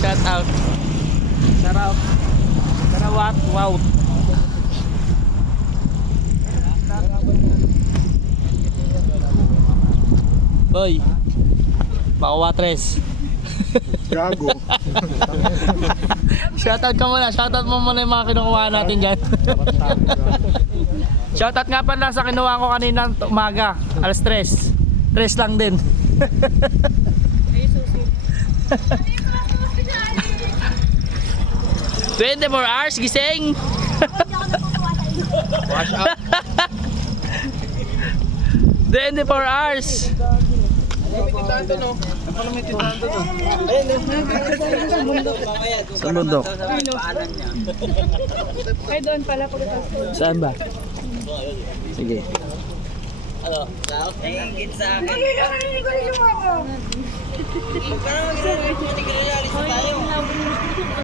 Shout out. Sarap. Sarawat. Wow. Boy. Bakawatres. Gago. Shoutout ka muna. Shoutout mo muna yung mga kinukuha natin dyan. Shoutout nga pala sa kinuha ko kanina umaga. Alas 3. 3 lang din. $24 hours gising. Wash out. 24 hours. Sa bundok. Ay, doon pala po. Saan ba? Sige. Ano? Tingin sa akin. Magkaroon ng hindi ko nila.